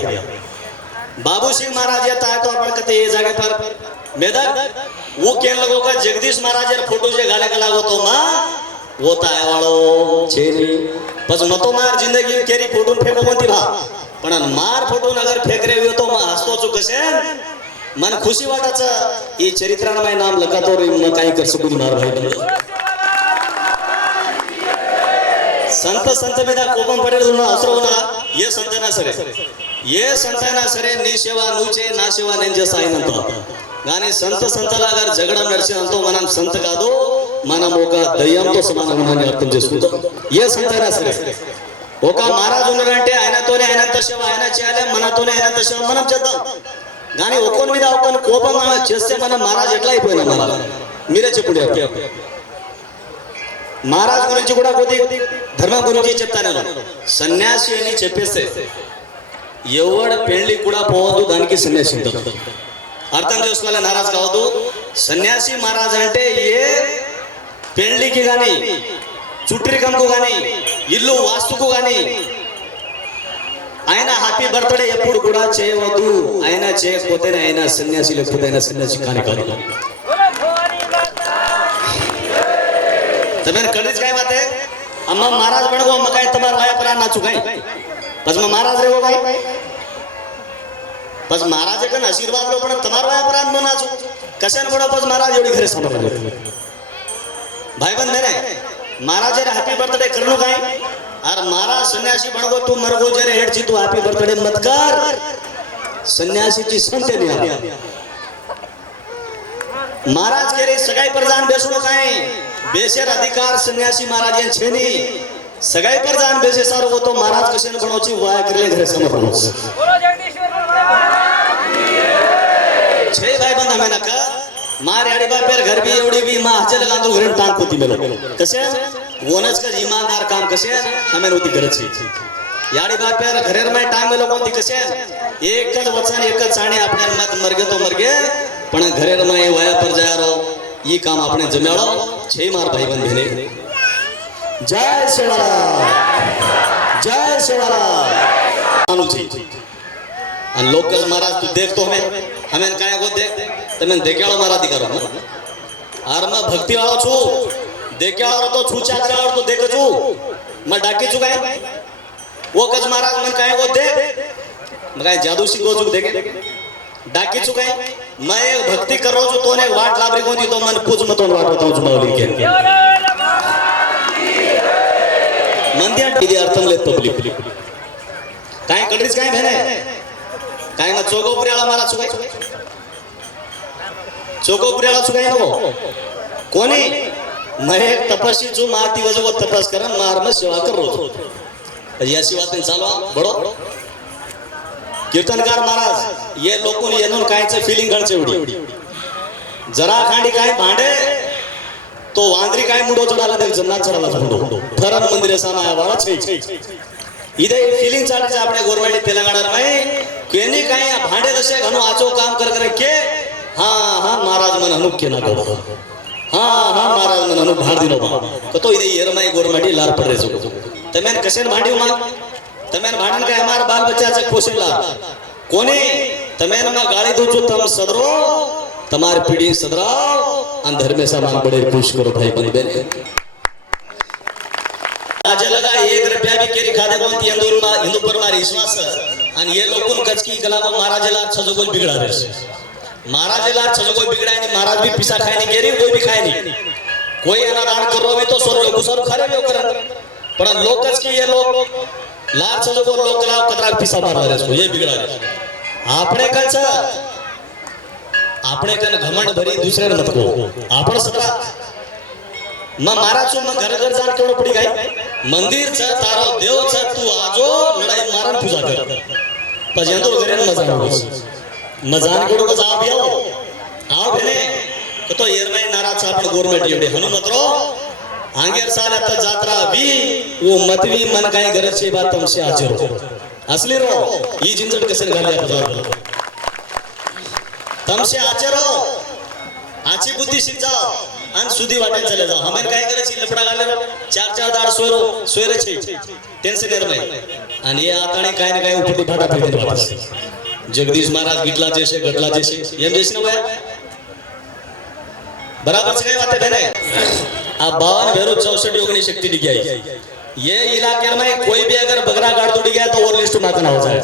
बाबू सिंह महाराज येता है तो आपण कते ये जागे पर मेदक वो केन लगो का जगदीश महाराज रे फोटो जे गाले का लागो तो मा वो ताय वाळो छेरी बस मतो मार जिंदगी केरी फोटो फेको कोणती भा पण मार फोटो अगर फेक रे तो मा हसतो छु कसे मन खुशी वाटाच ये चरित्रामध्ये नाम लगातो रे म काय कर सकू मार भाई संत मेदा कोपम पडेल ना असरो ना ये संतना सरे नी सेवा नूचे ना सेवा नेंजे साईनंतो गाने संतला अगर झगड़ा नरसी अंतो మనం संत కాదు మనం ఒక దయ్యంతో సమానమని అర్థం చేసుకుంటాం ఏ సంతైనా సరే ఒక మహారాజు ఉన్నారంటే ఆయనతోనే ఆయనంత సేవ ఆయన చేయాలి మనతోనే ఆయనంత సేవ మనం చేద్దాం గాని ఒక్కొని మీద ఒక్కొని కోపం చేస్తే మనం మహారాజ్ ఎట్లా అయిపోయినా మహారాజ్ మీరే చెప్పుడే మహారాజ్ గురించి కూడా కొద్ది ధర్మ గురించి చెప్తాను సన్యాసి అని చెప్పేస్తే ఎవడ పెళ్లి కూడా పోవద్దు దానికి సన్యాసి ఉంటాడు అర్థం చేసుకోవాలి నారాజ్ కావద్దు సన్యాసి మహారాజ్ అంటే ఏ పెళ్లికి గాని చుట్టిరికంకు గాని ఇల్లు వాస్తుకు గాని ఆయన హ్యాపీ బర్త్డే ఎప్పుడు కూడా చేయవద్దు ఆయన చేయకపోతేనే ఆయన సన్యాసి లేకపోతే ఆయన సన్యాసి కాని కాదు તમે કડી જ કાઈ વાતે अम्मा महाराज बणगो मग काय तुम्हार वाया प्राण नाचू काय बस मग महाराज रे हो काय बस महाराज कन आशीर्वाद लो पण तुम्हार वाया प्राण न नाचू कशाने बडो बस महाराज एवढी घरे समोर भाई बंद मेरे महाराज रे हॅपी बर्थडे करनो काय अरे महाराज सन्यासी बणगो तू मरगो जरे हेडची तू हॅपी बर्थडे मत कर संन्यासीची संते नाही महाराज के रे सगाई पर जान बेसणो काय बेशर अधिकार संन्यासी महाराज यांचे नाही सगाई पर जान बेसे सारो होतो महाराज कशाने बनवची वाया करले घरे समोर छे भाई बंद हमें नका मार याडी बापेर घर भी एवढी भी मा हजल गांदू घरे टांग होती मेलो कसे वनच का ईमानदार काम कसे हमें होती गरज छी याडी बापेर घरेर में टांग मेलो कोणती कसे एकच वचन एकच चाणी आपणे मत मरगे तो मरगे पण घरेर में वाया पर जाया रो ई काम आपणे जमेळो छे मार भाई बंद भेने जय शिवराम अनुजी आणि लोक महाराज तू देखतो हमें काय गो देख તમે દેખાડો મારા દીકરો આરમાં ભક્તિ વાળો છું દેખાડો તો છું ચાચાડો તો દેખ છું मैं डाकी चुका है वो कज महाराज मन काय गो देख मैं जादू शिको चुक देखे डाकी चुका है मैं भक्ति कर रहा हूं तो ने वाट लाबरी कोती तो मन पूज मत वाट बताऊं जुमावली के मंदिर टीडी अर्थम ले पब्लिक काय कड्रीच काय भेने काय ना चोगोपुऱ्याला मारा चुकाय चोगोपुऱ्याला चुकाय नको कोणी मैं एक तपस्वी छु माती वजो तपस कर मार में सेवा कर रोज ऐसी बातें चालवा बड़ो कीर्तनकार महाराज ये लोगों ने येनून कायचे फीलिंग घडचे उडी जरा खांडी काय भांडे तो वांद्री काय मुडो चढाला ते जन्नात चढाला मुडो फरन मंदिर साना वाला छे इदे फीलिंग चालते आपने गवर्नमेंट तेलंगाना में केनी काय भांडे दशे घणो आचो काम कर कर के हां हां महाराज मन हनुक के ना गो हां हां महाराज मन हनुक भाड दिनो कतो इदे येरमाई गवर्नमेंट लार पडरे जो तमेन कशेन भांडी मा तमेन भांडन काय हमार बाल बच्चा से पोसेला कोनी तमेन मा गाली दो जो तम सदरो तमार पीढ़ी सदराओ अन धर्म में सामान बड़े खुश करो भाई बंद बेने आज लगा 1 रुपया भी केरी खादे कोणती हिंदू पर मारी विश्वास आणि ये लोगों कचकी कला को महाराजला छजगोल बिगड़ा रे महाराजला छजगोल बिगड़ा नहीं महाराज भी पिसा खाए नहीं केरी कोई भी खाए नहीं कोई अनादान करो भी तो स्वर्ग गुसर खरे भी करन पण लोग कचकी ये लोग लार छजगोल लोग कला कतरा पिसा मार रे इसको ये बिगड़ा रे आपणे कच आपणे कन घमंड भरी दूसरे मत को आपण सदा मैं महाराज छु मैं घर घर जान केवढं पडी काय मंदिर छ तारो देव छ तू आजो लढाई मारन पूजा कर पजंदो घरे मजान केवढं को जाव बियो आओ भेने तो येरमाई नाराज छ आपण गवर्नमेंट एवढे हनुमतरो आंगेर साल आता जात्रा भी वो मतवी मन काय गरज छे बात तुमसे आचरो असली रो ई जिंजट कसे घाल्या पदार तुमसे आचरो आची बुद्धी शिक जाओ अन सुधी वाटे चले जाओ हमें काय करे छी लपडा गाले 4-4 दाड सोयरे छे टेंशन येरमाई आणि ये आताने काय ना काय उपटी फाटा फेडे वापस जगदीश महाराज गिटला जैसे गटला जैसे एम जैसे न होया बराबर से काय बात है ने आ 52 भेरो 64 योगनी शक्ति दिख गई ये इलाके में कोई भी अगर बगरा गाड़ तोड़ गया तो और लिस्ट मातना हो जाए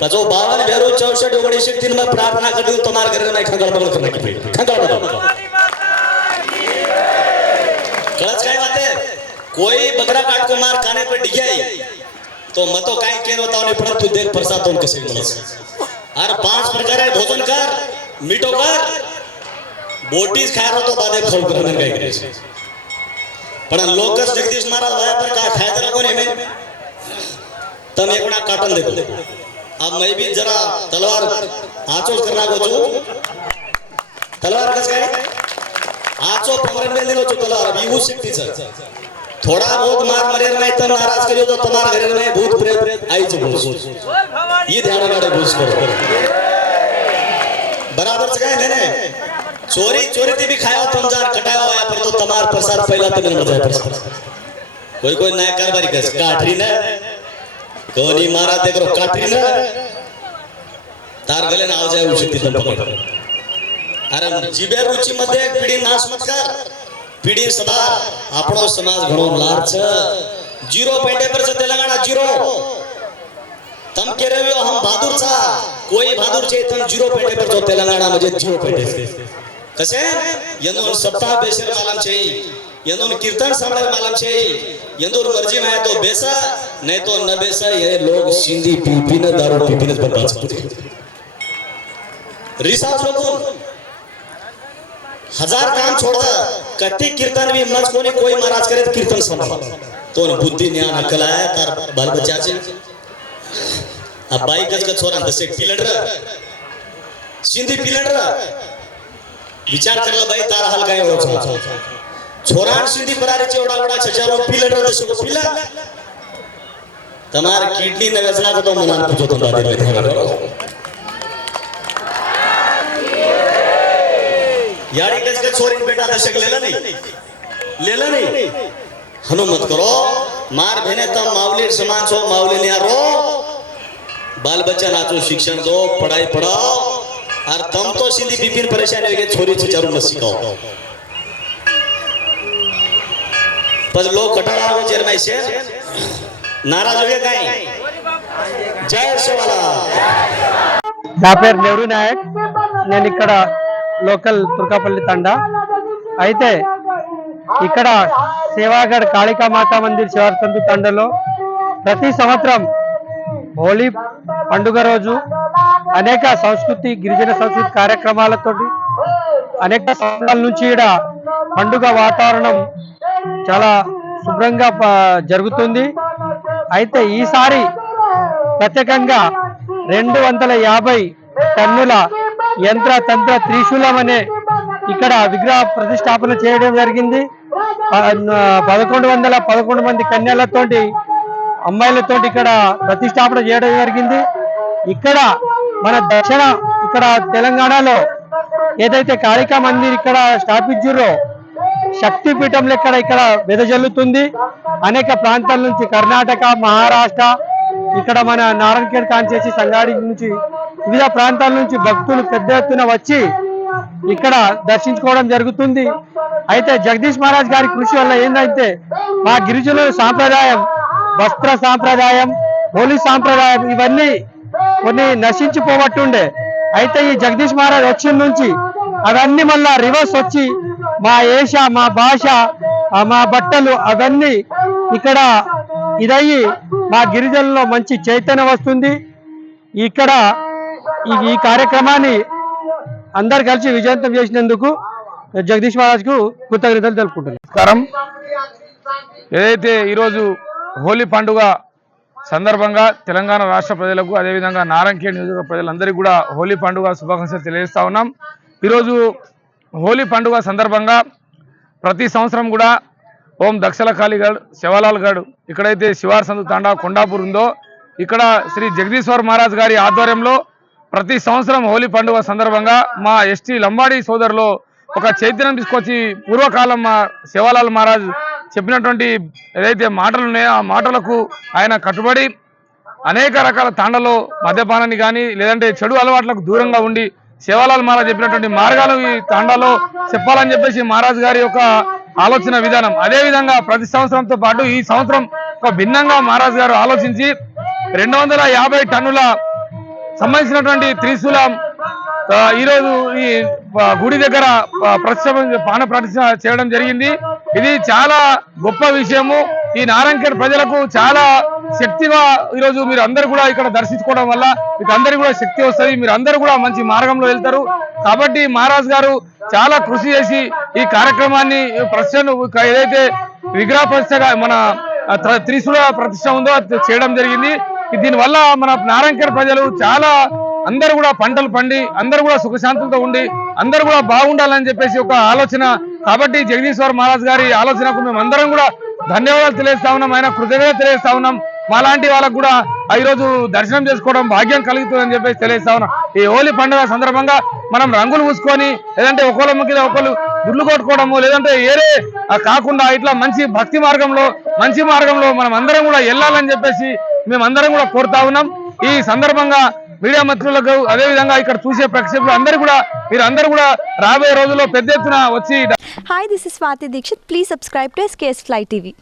पजो 52 भेरो 64 योगनी शक्ति में प्रार्थना कर दूं तुम्हारे घर में खंगल बगल करने की खंगल बगल कळच काय बात है कोई बगरा काट को मार खाने पे डिग गई तो मतो काय केन होता ने परंतु देख प्रसाद तो कसे मिलस और 5 प्रकारे भोजन कर मीठो कर बोटीज खाय तो बादे खाऊ करने काय करे पण लोकस जगदीश महाराज वाया पर का खाय तर कोणी में तम एकणा काटन देखो अब मैं भी जरा तलवार आचो करना को छु तलवार कस काय आचो पमरन में दिलो छु तलवार भी वो शक्ति छ थोड़ा बहुत मार मरेर में तन नाराज करियो तो तुम्हारे घर में भूत प्रेत आई छु ये ध्यान गाड़े भूस करो बराबर से काय ने चोरी ते भी खाया तुम जार कटाया होया पर तो तमार प्रसाद पहला तक न मजा प्रसाद कोई नया कारबारी कस काठरी न कोनी मारा देख रो काठरी न तार गले ना आ जाए उचित तम पकड़ अरे जीबे रुचि मध्ये पिढी नाश मत कर पीढ़ी सदा આપણો સમાજ ઘણો લાર છે 0 पर છે तेलंगाना 0 तम कह रहे हो हम बहादुर था कोई बहादुर छे तुम 0 पर तो तेलंगाना म्हणजे 0 कसे यंदून सप्ताह बेसर मालम छे यंदून कीर्तन सांभाळ मालम छे यंदून मर्जी में तो बेसा नहीं तो न बेसा ये लोग सिंधी पीपीने दारू पीपीने बर्बाद करते रिसाव लोगों हजार काम छोड़ा कट्टी कीर्तन भी मच कोने कोई महाराज करे कीर्तन संभाळ तो बुद्धि ज्ञान अकल आहे तर बाल बच्चाचे अब बाई गज का छोरा दसे पिलडर सिंधी पिलडर विचार करला बाई तारा हाल काय हो छोरा सिंधी परारीचे ओडा ओडा छचारो पिलडर दसे को पिला तमार किडनी ने वेचना को तो मनान पूछो तुम बादे में यारी गज का छोरी बेटा दशक लेला नहीं हनु मत करो मार बहने तम मावली समान छो मावली ने रो बाल बच्चा नाचो शिक्षण दो पढ़ाई पढ़ाओ और तम तो सिंधी बिपिन परेशानी हो गए छोरी छचारू मत सिखाओ पर लोग कटाड़ा हो चेरमाई से नाराज हो गए काई जय शिवाला నా పేరు నెహ్రూ నాయక్ నేను ఇక్కడ లోకల్ తుర్కాపల్లి తండా అయితే ఇక్కడ సేవాగఢ్ కాళికా మాతా మందిర్ శివార్తందు తండలో ప్రతి సంవత్సరం హోలీ పండుగ రోజు అనేక సంస్కృతి గిరిజన సంస్కృతి కార్యక్రమాలతోటి అనేక సంవత్సరాల నుంచి ఇక్కడ పండుగ వాతావరణం చాలా శుభ్రంగా జరుగుతుంది అయితే ఈసారి ప్రత్యేకంగా 250 టన్నుల యంత్ర తంత్ర త్రిశూలం అనే ఇక్కడ విగ్రహ ప్రతిష్టాపన చేయడం జరిగింది 1111 మంది కన్యలతోటి అమ్మాయిలతోటి ఇక్కడ ప్రతిష్టాపన చేయడం జరిగింది ఇక్కడ మన దక్షిణ ఇక్కడ తెలంగాణలో ఏదైతే కాళికా మందిర్ ఇక్కడ స్థాపించారో శక్తిపీఠం లెక్క ఇక్కడ వెదజల్లుతుంది అనేక ప్రాంతాల నుంచి కర్ణాటక మహారాష్ట్ర ఇక్కడ మన నారాయణఖేడ్ కాన్స్టిట్యూన్సీ సంగాడి నుంచి వివిధ ప్రాంతాల నుంచి భక్తులు పెద్ద ఎత్తున వచ్చి ఇక్కడ దర్శించుకోవడం జరుగుతుంది అయితే జగదీష్ మహారాజ్ గారి కృషి వల్ల ఏంటంటే మా గిరిజనుల సాంప్రదాయం వస్త్ర సాంప్రదాయం హోలీ సాంప్రదాయం ఇవన్నీ కొన్ని నశించిపోవట్టుండే అయితే ఈ జగదీష్ మహారాజ్ వచ్చిన నుంచి అవన్నీ మళ్ళా రివర్స్ వచ్చి మా ఏష మా భాష మా బట్టలు అవన్నీ ఇక్కడ ఇదయ్యి మా గిరిజనుల్లో మంచి చైతన్యం వస్తుంది ఇక్కడ ఈ కార్యక్రమాన్ని అందరు కలిసి విజయవంతం చేసినందుకు జగదీష్ మహారాజ్ కు కృతజ్ఞతలు తెలుపుకుంటున్నాను. నమస్కారం. ఏదైతే ఈరోజు హోలీ పండుగ సందర్భంగా తెలంగాణ రాష్ట్ర ప్రజలకు అదేవిధంగా నారాయణఖేడ్ నియోజకవర్గ ప్రజలందరికీ కూడా హోలీ పండుగ శుభాకాంక్షలు తెలియజేస్తా ఉన్నాం. ఈరోజు హోలీ పండుగ సందర్భంగా ప్రతి సంవత్సరం కూడా ఓం దక్షలకాళీగఢ్ శివలాల్గఢ్ ఇక్కడైతే శివార్ సందు తాండా కొండాపూర్ ఉందో ఇక్కడ శ్రీ జగదీశ్వర్ మహారాజ్ గారి ఆధ్వర్యంలో ప్రతి సంవత్సరం హోలీ పండుగ సందర్భంగా మా ఎస్టీ లంబాడీ సోదరులు ఒక చైతన్యం తీసుకొచ్చి పూర్వకాలం మా శివలాల్ మహారాజ్ చెప్పినటువంటి ఏదైతే మాటలు ఉన్నాయో ఆ మాటలకు ఆయన కట్టుబడి అనేక రకాల తాండలో మద్యపానాన్ని కానీ లేదంటే చెడు అలవాట్లకు దూరంగా ఉండి శివలాల్ మహారాజ్ చెప్పినటువంటి మార్గాలు ఈ తాండాలో చెప్పాలని చెప్పేసి మహారాజ్ గారి యొక్క ఆలోచన విధానం. అదేవిధంగా ప్రతి సంవత్సరంతో పాటు ఈ సంవత్సరం ఒక భిన్నంగా మహారాజ్ గారు ఆలోచించి 250 టన్నుల సంబంధించినటువంటి త్రిశూలం ఈరోజు ఈ గుడి దగ్గర ప్రాణ ప్రతిష్ఠ చేయడం జరిగింది. ఇది చాలా గొప్ప విషయము. ఈ నారాయణఖేడ్ ప్రజలకు చాలా శక్తిగా ఈరోజు మీరు అందరూ కూడా ఇక్కడ దర్శించుకోవడం వల్ల మీకు అందరికీ కూడా శక్తి వస్తుంది, మీరు అందరూ కూడా మంచి మార్గంలో వెళ్తారు. కాబట్టి మహారాజ్ గారు చాలా కృషి చేసి ఈ కార్యక్రమాన్ని ఏదైతే విగ్రహ ప్రతిష్ఠగా మన త్రిశూల ప్రతిష్ఠ ఉందో అది చేయడం జరిగింది. దీనివల్ల మన నారాయణఖేడ్ ప్రజలు చాలా అందరూ కూడా పంటలు పండి అందరూ కూడా సుఖశాంతులతో ఉండి అందరూ కూడా బాగుండాలని చెప్పేసి ఒక ఆలోచన. కాబట్టి జగదీశ్వర్ మహారాజ్ గారి ఆలోచనకు మేము అందరం కూడా ధన్యవాదాలు తెలియజేస్తా ఉన్నాం, ఆయన కృతజ్ఞతలు తెలియజేస్తా ఉన్నాం. మాలాంటి వాళ్ళకు కూడా ఈరోజు దర్శనం చేసుకోవడం భాగ్యం కలుగుతుందని చెప్పేసి తెలియజేస్తా ఉన్నాం. ఈ హోలీ పండుగ సందర్భంగా మనం రంగులు పూసుకొని లేదంటే ఒకళ్ళ మీద ఒకళ్ళు గుడ్లు కొట్టుకోవడము లేదంటే ఏరే కాకుండా ఇట్లా మంచి భక్తి మార్గంలో మనం అందరం కూడా వెళ్ళాలని చెప్పేసి మేమందరం కూడా కోరుతా ఉన్నాం. ఈ సందర్భంగా మీడియా మిత్రులకు అదేవిధంగా ఇక్కడ చూసే ప్రేక్షకులు అందరూ కూడా మీరు అందరూ కూడా రాబోయే రోజుల్లో పెద్ద ఎత్తున వచ్చి Hi, this is Swati Dikshit. Please subscribe to SKS Fly TV.